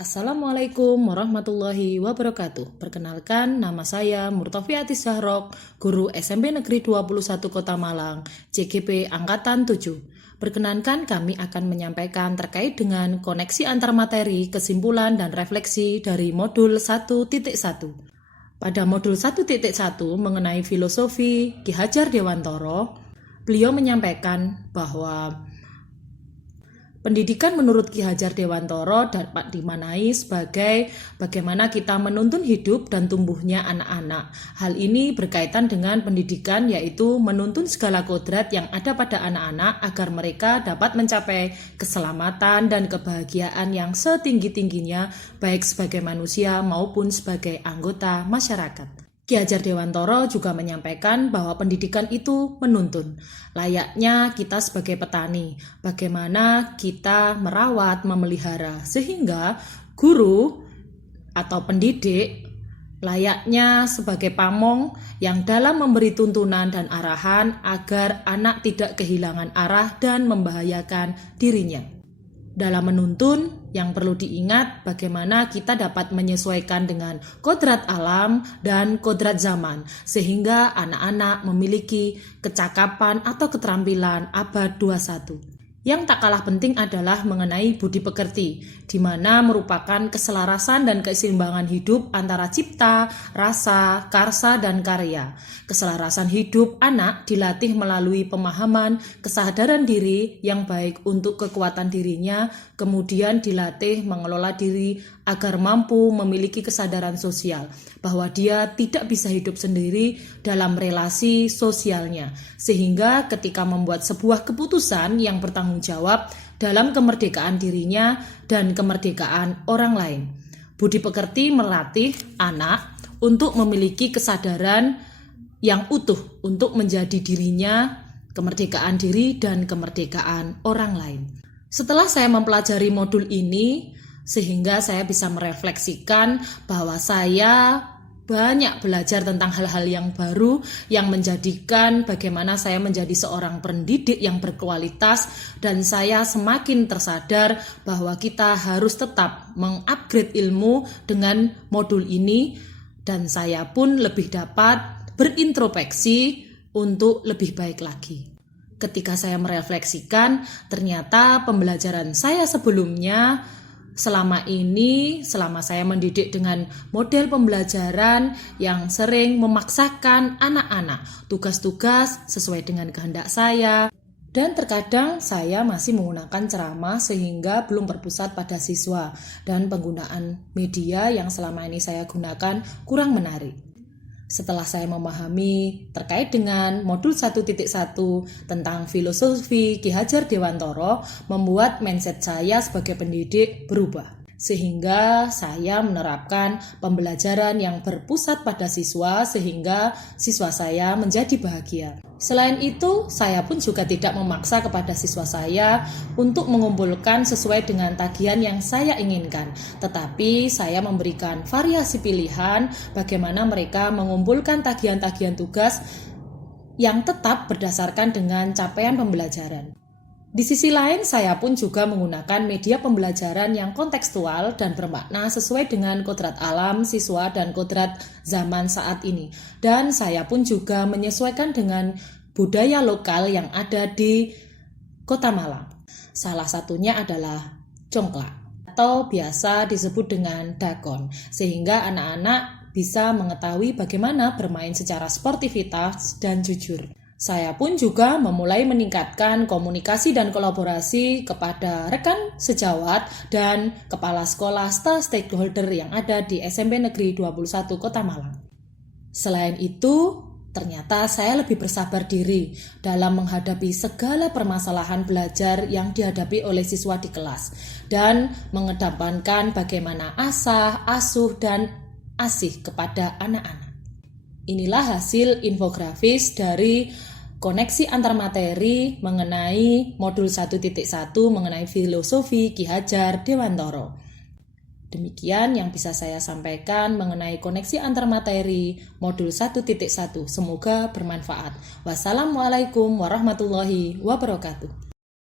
Assalamualaikum warahmatullahi wabarakatuh. Perkenalkan, nama saya Murtafiatis Zahrok, guru SMP Negeri 21 Kota Malang, CGP Angkatan 7. Perkenankan kami akan menyampaikan terkait dengan koneksi antar materi, kesimpulan, dan refleksi dari modul 1.1. Pada modul 1.1 mengenai filosofi Ki Hajar Dewantoro, beliau menyampaikan bahwa pendidikan menurut Ki Hajar Dewantoro dapat dimaknai sebagai bagaimana kita menuntun hidup dan tumbuhnya anak-anak. Hal ini berkaitan dengan pendidikan, yaitu menuntun segala kodrat yang ada pada anak-anak agar mereka dapat mencapai keselamatan dan kebahagiaan yang setinggi-tingginya baik sebagai manusia maupun sebagai anggota masyarakat. Ki Hajar Dewantoro juga menyampaikan bahwa pendidikan itu menuntun. Layaknya kita sebagai petani, bagaimana kita merawat, memelihara, sehingga guru atau pendidik layaknya sebagai pamong yang dalam memberi tuntunan dan arahan agar anak tidak kehilangan arah dan membahayakan dirinya. Dalam menuntun, yang perlu diingat bagaimana kita dapat menyesuaikan dengan kodrat alam dan kodrat zaman, sehingga anak-anak memiliki kecakapan atau keterampilan abad 21. Yang tak kalah penting adalah mengenai budi pekerti, di mana merupakan keselarasan dan keseimbangan hidup antara cipta, rasa, karsa, dan karya. Keselarasan hidup anak dilatih melalui pemahaman kesadaran diri yang baik untuk kekuatan dirinya, kemudian dilatih mengelola diri agar mampu memiliki kesadaran sosial, bahwa dia tidak bisa hidup sendiri dalam relasi sosialnya, sehingga ketika membuat sebuah keputusan yang bertanggung jawab dalam kemerdekaan dirinya dan kemerdekaan orang lain. Budi pekerti melatih anak untuk memiliki kesadaran yang utuh untuk menjadi dirinya, kemerdekaan diri dan kemerdekaan orang lain. Setelah saya mempelajari modul ini, sehingga saya bisa merefleksikan bahwa saya banyak belajar tentang hal-hal yang baru yang menjadikan bagaimana saya menjadi seorang pendidik yang berkualitas, dan saya semakin tersadar bahwa kita harus tetap mengupgrade ilmu dengan modul ini, dan saya pun lebih dapat berintrospeksi untuk lebih baik lagi. Ketika saya merefleksikan, ternyata pembelajaran saya sebelumnya selama saya mendidik dengan model pembelajaran yang sering memaksakan anak-anak tugas-tugas sesuai dengan kehendak saya, dan terkadang saya masih menggunakan ceramah sehingga belum berpusat pada siswa, dan penggunaan media yang selama ini saya gunakan kurang menarik. Setelah saya memahami terkait dengan modul 1.1 tentang filosofi Ki Hajar Dewantoro, membuat mindset saya sebagai pendidik berubah. Sehingga saya menerapkan pembelajaran yang berpusat pada siswa sehingga siswa saya menjadi bahagia. Selain itu, saya pun juga tidak memaksa kepada siswa saya untuk mengumpulkan sesuai dengan tagihan yang saya inginkan, tetapi saya memberikan variasi pilihan bagaimana mereka mengumpulkan tagihan-tagihan tugas yang tetap berdasarkan dengan capaian pembelajaran. Di sisi lain, saya pun juga menggunakan media pembelajaran yang kontekstual dan bermakna sesuai dengan kodrat alam siswa dan kodrat zaman saat ini. Dan saya pun juga menyesuaikan dengan budaya lokal yang ada di Kota Malang. Salah satunya adalah congklak, atau biasa disebut dengan dakon, sehingga anak-anak bisa mengetahui bagaimana bermain secara sportivitas dan jujur. Saya pun juga memulai meningkatkan komunikasi dan kolaborasi kepada rekan sejawat dan kepala sekolah serta stakeholder yang ada di SMP Negeri 21 Kota Malang. Selain itu, ternyata saya lebih bersabar diri dalam menghadapi segala permasalahan belajar yang dihadapi oleh siswa di kelas, dan mengedepankan bagaimana asah, asuh, dan asih kepada anak-anak. Inilah hasil infografis dari koneksi antar materi mengenai modul 1.1 mengenai filosofi Ki Hajar Dewantoro. Demikian yang bisa saya sampaikan mengenai koneksi antar materi modul 1.1. Semoga bermanfaat. Wassalamualaikum warahmatullahi wabarakatuh.